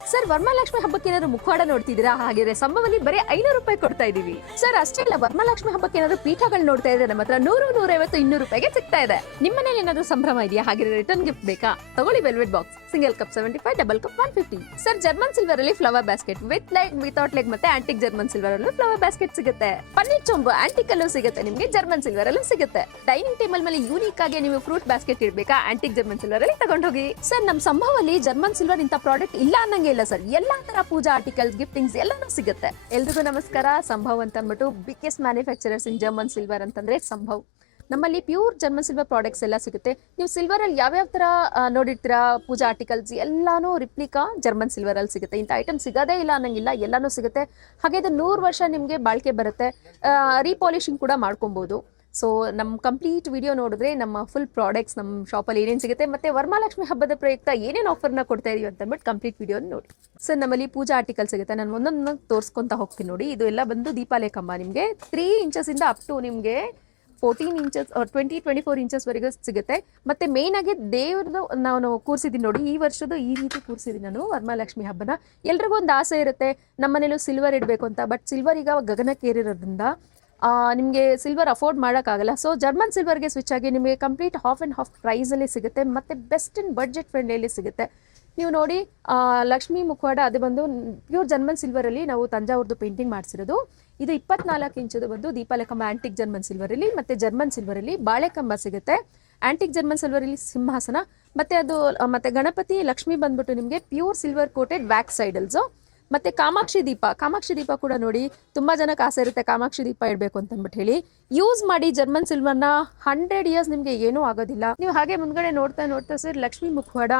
Sir Varamahalakshmi ಹಬ್ಬಕ್ಕೆ ಏನಾದ್ರು ಮುಖವಾಡ ನೋಡ್ತಿದ್ದೀರಾ? ಹಾಗಿದ್ರೆ ಸಂಭವಲ್ಲಿ ಬರೀ 500 ರೂಪಾಯಿ ಕೊಡ್ತಾ ಇದೀವಿ ಸರ್. ಅಷ್ಟೇ ಇಲ್ಲ, ವರಮಹಾಲಕ್ಷ್ಮಿ ಹಬ್ಬಕ್ಕೆ ಏನಾದ್ರು ಪೀಠಗಳು ನೋಡ್ತಾ ಇದ್ರೆ ನಮ್ಮ ಹತ್ರ 100, 150, 200 ರೂಪಾಯಿಗೆ ಸಿಗ್ತಾ ಇದೆ. ನಿಮ್ಮನೇಲಿ ಏನಾದ್ರು ಸಂಭ್ರಮ ಇದೆಯಾ? ಹಾಗಿದ್ರೆ ರಿಟರ್ನ್ ಗಿಫ್ಟ್ ಬೇಕಾ? ತಗೊಳ್ಳಿ velvet box, single cup 75, double cup 150. Sir German silver ಅಲ್ಲಿ flower basket with leg, without leg ಮತ್ತೆ ಆಂಟಿಕ್ ಜರ್ಮನ್ ಸಿಲ್ವರ್ ಅಲ್ಲೂ ಫ್ಲವರ್ ಬ್ಯಾಸ್ಕೆಟ್ ಸಿಗುತ್ತೆ. ಪನ್ನೀರ್ ಚೊಂಬು ಆಂಟಿಕ್ ಅಲ್ಲೂ ಸಿಗುತ್ತೆ, ನಿಮಗೆ ಜರ್ಮನ್ ಸಿಲ್ವರ್ ಅಲ್ಲೂ ಸಿಗುತ್ತೆ. ಡೈನಿಂಗ್ ಟೇಬಲ್ ಮೇಲೆ ಯೂನಿಕ್ ಆಗಿ ನೀವು ಫ್ರೂಟ್ ಬ್ಯಾಸ್ಕೆಟ್ ಇಡಬೇಕಾ? ಆಂಟಿಕ್ ಜರ್ಮನ್ ಸಿಲ್ವರ್ ಅಲ್ಲಿ ತಗೊಂಡೋಗಿ. ಸರ್ ನಮ್ಮ ಸಂಭವಲ್ಲಿ ಜರ್ಮನ್ ಸಿಲ್ವರ್ ಇಂತ ಪ್ರಾಡಕ್ಟ್ ಇಲ್ಲ ಅನ್ನಂಗೆ ಇಲ್ಲ ಸರ್. ಎಲ್ಲಾ ತರ ಪೂಜಾ ಆರ್ಟಿಕಲ್ಸ್, ಗಿಫ್ಟಿಂಗ್ಸ್ ಎಲ್ಲಾನು ಸಿಗುತ್ತೆ. ಎಲ್ರಿಗೂ ನಮಸ್ಕಾರ. ಸಂಭವ್ ಅಂತ ಅಂದ್ಬಿಟ್ಟು biggest manufacturers in German silver ಅಂತಂದ್ರೆ ಸಂಭವ್. ನಮ್ಮಲ್ಲಿ ಪ್ಯೂರ್ ಜರ್ಮನ್ ಸಿಲ್ವರ್ ಪ್ರಾಡಕ್ಟ್ಸ್ ಎಲ್ಲ ಸಿಗುತ್ತೆ. ನೀವು ಸಿಲ್ವರ್ ಅಲ್ಲಿ ಯಾವ್ಯಾವ ತರ ನೋಡಿರ್ತೀರಾ ಪೂಜಾ ಆರ್ಟಿಕಲ್ಸ್ ಎಲ್ಲಾನು ರಿಪ್ಲಿಕಾ ಜರ್ಮನ್ ಸಿಲ್ವರ್ ಅಲ್ಲಿ ಸಿಗುತ್ತೆ. ಇಂಥ ಐಟಮ್ ಸಿಗೋದೇ ಇಲ್ಲ ಅನ್ನಂಗಿಲ್ಲ, ಎಲ್ಲಾನು ಸಿಗುತ್ತೆ. ಹಾಗೆ ಇದು 100 ವರ್ಷ ನಿಮಗೆ ಬಾಳಿಕೆ ಬರುತ್ತೆ. ರೀಪಾಲಿಶಿಂಗ್ ಕೂಡ ಮಾಡ್ಕೊಬಹುದು. ಸೊ ನಮ್ಮ ಕಂಪ್ಲೀಟ್ ವಿಡಿಯೋ ನೋಡಿದ್ರೆ ನಮ್ಮ ಫುಲ್ ಪ್ರಾಡಕ್ಟ್ಸ್ ನಮ್ಮ ಶಾಪಲ್ಲಿ ಏನೇನು ಸಿಗುತ್ತೆ ಮತ್ತೆ ವರಮಹಾಲಕ್ಷ್ಮಿ ಹಬ್ಬದ ಪ್ರಯುಕ್ತ ಏನೇನು ಆಫರ್ನ ಕೊಡ್ತಾ ಇದೀವಿ ಅಂತ ಅಂದ್ಬಿಟ್ಟು ಕಂಪ್ಲೀಟ್ ವಿಡಿಯೋ ನೋಡಿ. ಸರ್ ನಮ್ಮಲ್ಲಿ ಪೂಜಾ ಆರ್ಟಿಕಲ್ ಸಿಗುತ್ತೆ. ನಾನು ಒಂದೊಂದು ತೋರಿಸ್ಕೊಂತ ಹೋಗ್ತೀನಿ ನೋಡಿ. ಇದು ಎಲ್ಲ ಬಂದು ದೀಪಾಲೆ ಕಂಬ. ನಿಮಗೆ 3 ಇಂಚಸ್ ಅಪ್ ಟು ನಿಮಗೆ 14 ಇಂಚಸ್ 24 ಇಂಚಸ್ ವರೆಗೂ ಸಿಗುತ್ತೆ. ಮತ್ತೆ ಮೇನ್ ಆಗಿ ದೇವ್ರದ್ದು ನಾನು ಕೂರಿಸಿದ್ದೀನಿ ನೋಡಿ. ಈ ವರ್ಷದ ಈ ರೀತಿ ಕೂರಿಸಿದ್ದೀನಿ ನಾನು ವರಮಹಾಲಕ್ಷ್ಮಿ ಹಬ್ಬನ. ಎಲ್ರಿಗೂ ಒಂದು ಆಸೆ ಇರುತ್ತೆ ನಮ್ಮನೇಲೂ ಸಿಲ್ವರ್ ಇಡಬೇಕು ಅಂತ. ಬಟ್ ಸಿಲ್ವರ್ ಈಗ ಗಗನಕ್ಕೇರಿರೋದ್ರಿಂದ ನಿಮಗೆ ಸಿಲ್ವರ್ ಅಫೋರ್ಡ್ ಮಾಡೋಕ್ಕಾಗಲ್ಲ. ಸೊ ಜರ್ಮನ್ ಸಿಲ್ವರ್ಗೆ ಸ್ವಿಚ್ ಆಗಿ ನಿಮಗೆ ಕಂಪ್ಲೀಟ್ ಹಾಫ್ ಆ್ಯಂಡ್ ಹಾಫ್ ಪ್ರೈಸಲ್ಲಿ ಸಿಗುತ್ತೆ. ಮತ್ತು ಬೆಸ್ಟ್ ಇನ್ ಬಡ್ಜೆಟ್ ಫ್ರೆಂಡ್ಲಿಯಲ್ಲಿ ಸಿಗುತ್ತೆ. ನೀವು ನೋಡಿ ಲಕ್ಷ್ಮೀ ಮುಖವಾಡ ಅದು ಬಂದು ಪ್ಯೂರ್ ಜರ್ಮನ್ ಸಿಲ್ವರಲ್ಲಿ ನಾವು ತಂಜಾವೂರ್ದು ಪೇಂಟಿಂಗ್ ಮಾಡಿಸಿರೋದು. ಇದು 24 ಇಂಚದು ಬಂದು ದೀಪಾಲೆ ಕಂಬ ಆಂಟಿಕ್ ಜರ್ಮನ್ ಸಿಲ್ವರಲ್ಲಿ. ಮತ್ತು ಜರ್ಮನ್ ಸಿಲ್ವರಲ್ಲಿ ಬಾಳೆಕಂಬ ಸಿಗುತ್ತೆ. ಆಂಟಿಕ್ ಜರ್ಮನ್ ಸಿಲ್ವರಲ್ಲಿ ಸಿಂಹಾಸನ. ಮತ್ತು ಅದು ಮತ್ತು ಗಣಪತಿ ಲಕ್ಷ್ಮಿ ಬಂದ್ಬಿಟ್ಟು ನಿಮಗೆ ಪ್ಯೂರ್ ಸಿಲ್ವರ್ ಕೋಟೆಡ್ ವ್ಯಾಕ್ಸ್ ಸೈಡಲ್ಸು. ಮತ್ತೆ ಕಾಮಾಕ್ಷಿ ದೀಪ ಕೂಡ ನೋಡಿ. ತುಂಬಾ ಜನಕ್ಕೆ ಆಸೆ ಇರುತ್ತೆ ಕಾಮಾಕ್ಷಿ ದೀಪ ಇಡಬೇಕು ಅಂತ ಅಂದ್ಬಿಟ್ಟು ಹೇಳಿ. ಯೂಸ್ ಮಾಡಿ ಜರ್ಮನ್ ಸಿಲ್ವರ್ನ 100 ಇಯರ್ಸ್ ನಿಮಗೆ ಏನೂ ಆಗೋದಿಲ್ಲ. ನೀವು ಹಾಗೆ ಮುಂದ್ಗಡೆ ನೋಡ್ತಾ ಸರ್ ಲಕ್ಷ್ಮಿ ಮುಖವಾಡ.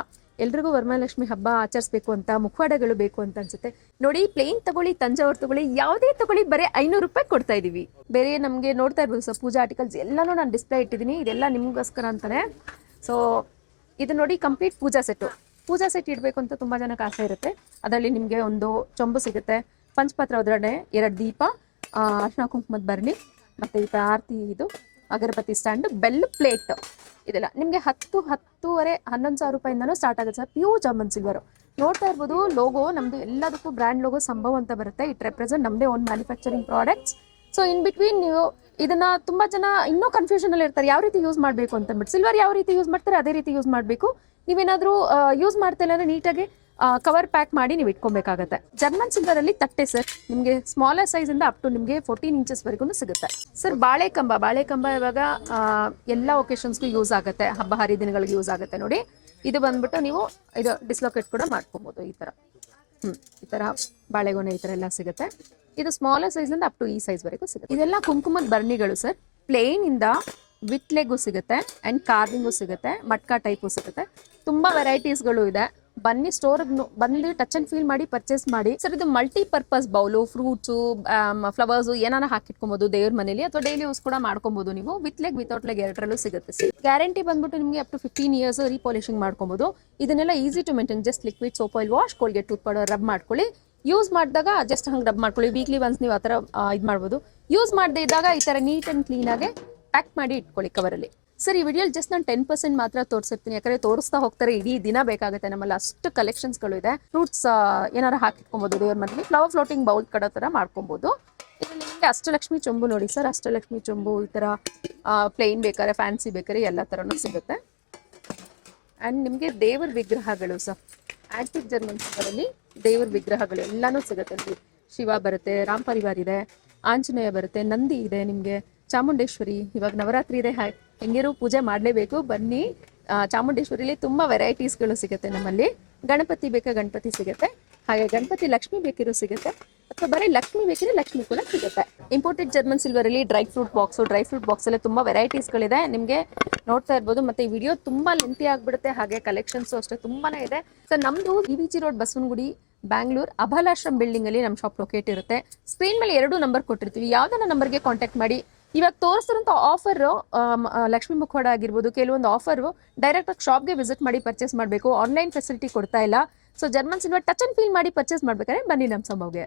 ಎಲ್ರಿಗೂ ವರಮಹಾಲಕ್ಷ್ಮಿ ಹಬ್ಬ ಆಚರಿಸಬೇಕು ಅಂತ ಮುಖವಾಡಗಳು ಬೇಕು ಅಂತ ಅನ್ಸುತ್ತೆ ನೋಡಿ. ಪ್ಲೇನ್ ತಗೊಳ್ಳಿ, ತಂಜಾವೂರ್ ತಗೊಳ್ಳಿ, ಯಾವುದೇ ತಗೊಳ್ಳಿ ಬರೀ 500 ರೂಪಾಯಿ ಕೊಡ್ತಾ ಇದೀವಿ. ಬೇರೆ ನಮಗೆ ನೋಡ್ತಾ ಇರ್ಬೋದು ಸರ್ ಪೂಜಾ ಆರ್ಟಿಕಲ್ಸ್ ಎಲ್ಲಾನು ನಾನು ಡಿಸ್ಪ್ಲೇ ಇಟ್ಟಿದ್ದೀನಿ. ಇದೆಲ್ಲ ನಿಮಗೋಸ್ಕರ ಅಂತಾನೆ. ಸೊ ಇದು ನೋಡಿ ಕಂಪ್ಲೀಟ್ ಪೂಜಾ ಸೆಟ್ ಇಡಬೇಕು ಅಂತ ತುಂಬ ಜನಕ್ಕೆ ಆಸೆ ಇರುತ್ತೆ. ಅದರಲ್ಲಿ ನಿಮಗೆ ಒಂದು ಚೊಂಬು ಸಿಗುತ್ತೆ, ಪಂಚಪಾತ್ರ ಒದ್ರಣೆ, 2 ದೀಪ, ಅರ್ಶಿನ ಕುಂಕುಮದ ಭರಣಿ, ಮತ್ತು ಈ ಆರತಿ, ಇದು ಅಗರಬತ್ತಿ ಸ್ಟ್ಯಾಂಡ್, ಬೆಲ್ ಪ್ಲೇಟ್, ಇದೆಲ್ಲ ನಿಮಗೆ 10-10.5 11,000 ರೂಪಾಯಿಂದನೂ ಸ್ಟಾರ್ಟ್ ಆಗುತ್ತೆ ಸರ್. ಪ್ಯೂರ್ ಜರ್ಮನ್ ಸಿಲ್ವರು ನೋಡ್ತಾ ಇರ್ಬೋದು. ಲೋಗೋ ನಮ್ಮದು ಎಲ್ಲದಕ್ಕೂ ಬ್ರ್ಯಾಂಡ್ ಲೋಗೋ ಸಂಭವ್ ಅಂತ ಬರುತ್ತೆ. ಇಟ್ ರೆಪ್ರೆಸೆಂಟ್ ನಮ್ಮದೇ own manufacturing products. So in between ನೀವು ಇದನ್ನ ತುಂಬ ಜನ ಇನ್ನೂ ಕನ್ಫ್ಯೂಷನಲ್ಲಿ ಇರ್ತಾರೆ ಯಾವ ರೀತಿ ಯೂಸ್ ಮಾಡಬೇಕು ಅಂತ ಅಂದ್ಬಿಟ್ಟು. ಸಿಲ್ವರ್ ಯಾವ ರೀತಿ ಯೂಸ್ ಮಾಡ್ತಾರೆ ಅದೇ ರೀತಿ ಯೂಸ್ ಮಾಡಬೇಕು. ನೀವೇನಾದರೂ ಯೂಸ್ ಮಾಡ್ತಾ ಇಲ್ಲ ಅಂದರೆ ನೀಟಾಗಿ ಕವರ್ ಪ್ಯಾಕ್ ಮಾಡಿ ನೀವು ಇಟ್ಕೊಬೇಕಾಗತ್ತೆ. ಜರ್ಮನ್ ಸಿಲ್ವರಲ್ಲಿ ತಟ್ಟೆ ಸರ್ ನಿಮಗೆ ಸ್ಮಾಲರ್ ಸೈಜಿಂದ ಅಪ್ ಟು ನಿಮಗೆ 14 ಇಂಚಸ್ವರೆಗೂ ಸಿಗುತ್ತೆ ಸರ್. ಬಾಳೆಕಂಬ ಇವಾಗ ಎಲ್ಲ ಒಕೇಶನ್ಸ್ಗೂ ಯೂಸ್ ಆಗುತ್ತೆ. ಹಬ್ಬ ಹರಿದಿನಗಳಿಗೆ ಯೂಸ್ ಆಗುತ್ತೆ ನೋಡಿ. ಇದು ಬಂದ್ಬಿಟ್ಟು ನೀವು ಇದು ಡಿಸ್ಲೊಕೇಟ್ ಕೂಡ ಮಾಡ್ಕೊಬೋದು. ಈ ಥರ ಬಾಳೆಗೊನೆ ಈ ಥರ ಎಲ್ಲ ಸಿಗುತ್ತೆ. ಇದು ಸ್ಮಾಲರ್ ಸೈಜಿಂದ ಅಪ್ ಟು ಈ ಸೈಜ್ವರೆಗೂ ಸಿಗುತ್ತೆ. ಇದೆಲ್ಲ ಕುಂಕುಮದ ಭರಣಿಗಳು ಸರ್. ಪ್ಲೇನ್ ಇಂದ ವಿತ್ ಲೆಗು ಸಿಗುತ್ತೆ ಆ್ಯಂಡ್ ಕಾರ್ವಿಂಗು ಸಿಗುತ್ತೆ, ಮಟ್ಕಾ ಟೈಪು ಸಿಗುತ್ತೆ. ತುಂಬ ವೆರೈಟೀಸ್ಗಳು ಇದೆ. ಬನ್ನಿ ಸ್ಟೋರ್ಗೆ ಬಂದು ಟಚ್ ಆ್ಯಂಡ್ ಫೀಲ್ ಮಾಡಿ ಪರ್ಚೇಸ್ ಮಾಡಿ ಸರ್. ಇದು ಮಲ್ಟಿಪರ್ಪಸ್ ಬೌಲು, ಫ್ರೂಟ್ಸು, ಫ್ಲವರ್ಸು ಏನಾರ ಹಾಕಿಟ್ಕೊಬೋದು ದೇವ್ರ ಮನೇಲಿ, ಅಥವಾ ಡೈಲಿ ಯೂಸ್ ಕೂಡ ಮಾಡ್ಕೊಬೋದು ನೀವು. ವಿತ್ ಲೆಗ್ ವಿತೌಟ್ ಲೆಗ್ ಎರಡರಲ್ಲೂ ಸಿಗುತ್ತೆ ಸರ್. ಗ್ಯಾರಂಟಿ ಬಂದ್ಬಿಟ್ಟು ನಿಮಗೆ ಅಪ್ ಟು 15 ಇಯರ್ಸ್ ರೀಪಾಲಿಶಿಂಗ್ ಮಾಡ್ಕೊಬೋದು. ಇದನ್ನೆಲ್ಲ easy to maintain. Just liquid soap oil wash, Colgate tooth powder rub ಮಾಡ್ಕೊಳ್ಳಿ. ಯೂಸ್ ಮಾಡಿದಾಗ ಜಸ್ಟ್ ಹಂಗೆ ರಬ್ ಮಾಡ್ಕೊಳ್ಳಿ. ವೀಕ್ಲಿ ಒನ್ಸ್ ನೀವು ಆ ಥರ ಇದು ಮಾಡ್ಬೋದು. ಯೂಸ್ ಮಾಡದೇ ಇದ್ದಾಗ ಈ ಥರ ನೀಟ್ ಆ್ಯಂಡ್ ಕ್ಲೀನಾಗೆ ಪ್ಯಾಕ್ ಮಾಡಿ ಇಟ್ಕೊಳ್ಳಿ ಕವರಲ್ಲಿ. ಸರ್ ಈ ವಿಡಿಯೋಲಿ ಜಸ್ಟ್ ನಾನು 10% ಮಾತ್ರ ತೋರಿಸಿರ್ತೀನಿ. ಯಾಕಂದರೆ ತೋರಿಸ್ತಾ ಹೋಗ್ತಾರೆ ಇಡೀ ದಿನ ಬೇಕಾಗುತ್ತೆ. ನಮ್ಮಲ್ಲಿ ಅಷ್ಟು ಕಲೆಕ್ಷನ್ಸ್ಗಳು ಇದೆ. ಫ್ರೂಟ್ಸ್ ಏನಾರು ಹಾಕಿಟ್ಕೊಬೋದು ದೇವ್ರ ಮನೇಲಿ. ಫ್ಲವರ್ ಫ್ಲೋಟಿಂಗ್ ಬೌಲ್ ಕಡೋ ಥರ ಮಾಡ್ಕೊಬೋದು. ಇದು ನಿಮಗೆ ಅಷ್ಟಲಕ್ಷ್ಮಿ ಚೊಂಬು ನೋಡಿ ಸರ್. ಅಷ್ಟಲಕ್ಷ್ಮಿ ಚೊಂಬು ಈ ಥರ ಪ್ಲೇನ್ ಬೇಕಾದ್ರೆ ಫ್ಯಾನ್ಸಿ ಬೇಕಾದ್ರೆ ಎಲ್ಲ ಥರನೂ ಸಿಗುತ್ತೆ. ಆ್ಯಂಡ್ ನಿಮಗೆ ದೇವರ ವಿಗ್ರಹಗಳು ಸರ್ ಆಂಟಿಕ್ ಜರ್ಮನ್ ಸಿಲ್ವರಲ್ಲಿ ದೇವರ ವಿಗ್ರಹಗಳು ಎಲ್ಲನೂ ಸಿಗುತ್ತೆ. ಶಿವ ಬರುತ್ತೆ, ರಾಮ್ ಪರಿವಾರ್ ಇದೆ, ಆಂಜನೇಯ ಬರುತ್ತೆ, ನಂದಿ ಇದೆ, ನಿಮಗೆ ಚಾಮುಂಡೇಶ್ವರಿ. ಇವಾಗ ನವರಾತ್ರಿ ಇದೆ, ಹೆಂಗಿರೂ ಪೂಜೆ ಮಾಡಲೇಬೇಕು. ಬನ್ನಿ. ಚಾಮುಂಡೇಶ್ವರಿಲಿ ತುಂಬ ವೆರೈಟೀಸ್ಗಳು ಸಿಗುತ್ತೆ ನಮ್ಮಲ್ಲಿ. ಗಣಪತಿ ಬೇಕಾ ಗಣಪತಿ ಸಿಗುತ್ತೆ. ಹಾಗೆ ಗಣಪತಿ ಲಕ್ಷ್ಮಿ ಬೇಕಿರೋ ಸಿಗುತ್ತೆ, ಅಥವಾ ಬರೀ ಲಕ್ಷ್ಮಿ ಬೇಕಿದ್ರೆ ಲಕ್ಷ್ಮಿ ಕೂಡ ಸಿಗುತ್ತೆ. ಇಂಪೋರ್ಟೆಡ್ ಜರ್ಮನ್ ಸಿಲ್ವರಲ್ಲಿ ಡ್ರೈ ಫ್ರೂಟ್ ಬಾಕ್ಸಲ್ಲಿ ತುಂಬ ವೆರೈಟೀಸ್ಗಳಿದೆ ನಿಮಗೆ ನೋಡ್ತಾ ಇರ್ಬೋದು. ಮತ್ತು ಈ ವಿಡಿಯೋ ತುಂಬ ಲೆಂತಿ ಆಗಿಬಿಡುತ್ತೆ. ಹಾಗೆ ಕಲೆಕ್ಷನ್ಸು ಅಷ್ಟೇ ತುಂಬಾ ಇದೆ ಸರ್. ನಮ್ಮದು EVG ರೋಡ್ ಬಸವನಗುಡಿ, ಬ್ಯಾಂಗ್ಳೂರ್, ಅಭಾಲಾಶ್ರಮ್ ಬಿಲ್ಡಿಂಗಲ್ಲಿ ನಮ್ಮ ಶಾಪ್ ಲೊಕೇಟ್ ಇರುತ್ತೆ. ಸ್ಕ್ರೀನ್ ಮೇಲೆ 2 ನಂಬರ್ ಕೊಟ್ಟಿರ್ತೀವಿ. ಯಾವುದನ್ನ ನಂಬರ್ಗೆ ಕಾಂಟ್ಯಾಕ್ಟ್ ಮಾಡಿ. ಇವಾಗ ತೋರಿಸ್ತಿರೋಂಥ ಆಫರು ಲಕ್ಷ್ಮಿ ಮುಖವಾಡ ಆಗಿರ್ಬೋದು, ಕೆಲವೊಂದು ಆಫರು ಡೈರೆಕ್ಟಾಗಿ ಶಾಪ್ಗೆ ವಿಸಿಟ್ ಮಾಡಿ ಪರ್ಚೇಸ್ ಮಾಡಬೇಕು. ಆನ್ಲೈನ್ ಫೆಸಿಲಿಟಿ ಕೊಡ್ತಾ ಇಲ್ಲ. So German silver touch and feel ಮಾಡಿ ಪರ್ಚೇಸ್ ಮಾಡ್ಬೇಕಾದ್ರೆ ಬನ್ನಿ ನಮ್ಮ ಸಂಭವ್ಗೆ.